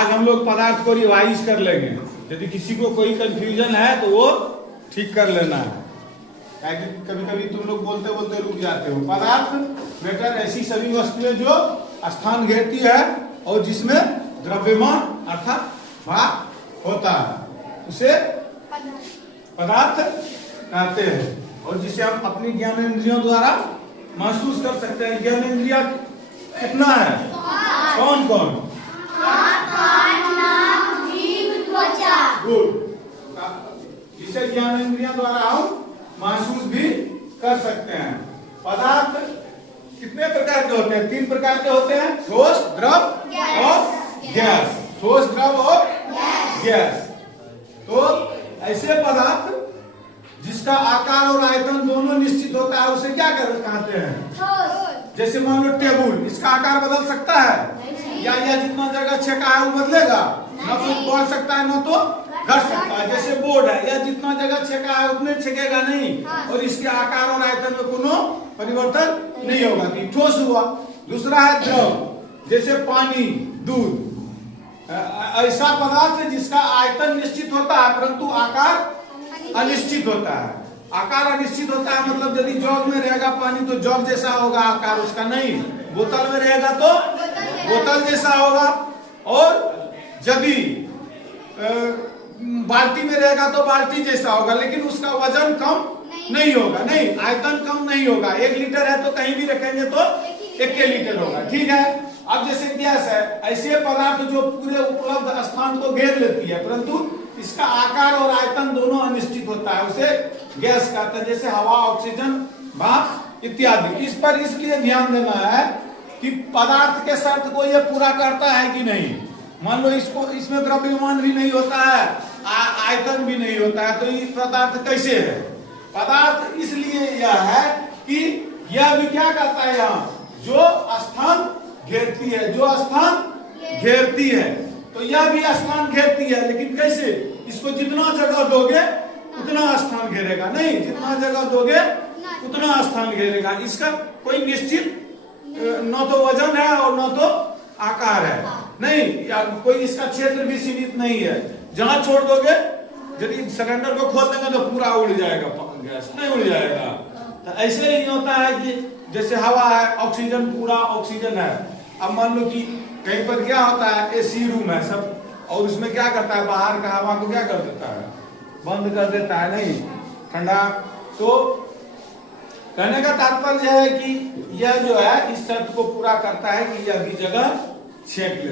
आज हम लोग पदार्थ को रिवाइज कर लेंगे। यदि किसी को कोई कंफ्यूजन है तो वो ठीक कर लेना है। कभी कभी तुम लोग बोलते बोलते रुक जाते हो। पदार्थ बेटर ऐसी सभी वस्तुएं जो स्थान घेरती है और जिसमें द्रव्यमान अर्थात भाग होता है उसे पदार्थ कहते हैं, और जिसे हम अपनी ज्ञानेंद्रियों द्वारा महसूस कर सकते हैं। ज्ञानेंद्रिया कितना है? कौन कौन? गुड। जिसे ज्ञानेंद्रियों द्वारा हम महसूस भी कर सकते हैं। पदार्थ कितने प्रकार के होते हैं? 3 प्रकार के होते हैं, ठोस, द्रव और गैस। ठोस, द्रव और गैस। तो ऐसे पदार्थ जिसका आकार और आयतन दोनों निश्चित होता है उसे क्या कहते हैं? जैसे मान लो टेबुल, इसका आकार बदल सकता है या जितना जगह छेका है वो बदलेगा? न तो बढ़ सकता है न तो घट सकता है। जैसे बोर्ड है, या जितना जगह छेका है उतने छेकेगा नहीं, और इसके आकार और आयतन में कोनो परिवर्तन नहीं होगा, कि ठोस हुआ। दूसरा है द्रव, जैसे पानी, दूध। ऐसा पदार्थ जिसका आयतन निश्चित होता है परंतु आकार अनिश्चित होता है। आकार अनिश्चित होता है मतलब यदि जग में रहेगा पानी तो जग जैसा होगा आकार उसका, नहीं। बोतल में रहेगा तो बोतल जैसा होगा, और यदि बाल्टी में रहेगा तो बाल्टी जैसा होगा, लेकिन उसका वजन कम नहीं होगा, नहीं, आयतन कम नहीं होगा। 1 लीटर है तो कहीं भी रखेंगे तो 1 लीटर होगा, ठीक है। अब जैसे गैस है, ऐसे पदार्थ जो पूरे उपलब्ध स्थान को घेर लेती है परंतु इसका आकार और आयतन दोनों अनिश्चित होता है, उसे गैस कहते हैं। जैसे हवा, ऑक्सीजन, भाप इत्यादि। इस पर इसलिए ध्यान देना है कि पदार्थ के शर्त को यह पूरा करता है कि नहीं। मान लो इसमें द्रव्यमान भी नहीं होता है, आयतन भी नहीं होता है, तो ये पदार्थ कैसे है? पदार्थ इसलिए यह है कि यह भी क्या कहता है, यहाँ जो स्थान घेरती है, जो स्थान घेरती है, तो यह भी स्थान घेरती है, लेकिन कैसे? इसको जितना जगह दोगे उतना स्थान घेरेगा, नहीं, जितना जगह दोगे उतना स्थान घेरेगा। इसका कोई निश्चित न तो वजन है और न तो आकार है, नहीं, या कोई इसका क्षेत्र भी सीमित नहीं है। जहां छोड़ दोगे, यदि सिलेंडर को खोल देंगे तो पूरा उड़ जाएगा गैस, नहीं उड़ जाएगा। तो ऐसे ही होता है कि जैसे हवा है, ऑक्सीजन, पूरा ऑक्सीजन है। अब मान लो कि कहीं पर क्या होता है, एसी रूम है सब, और उसमें क्या करता है, बाहर का हवा को क्या कर देता है, बंद कर देता है, नहीं, ठंडा। तो कहने का तात्पर्य है कि यह जो है इस शर्त को पूरा करता है कि यह भी जगह छेक ले।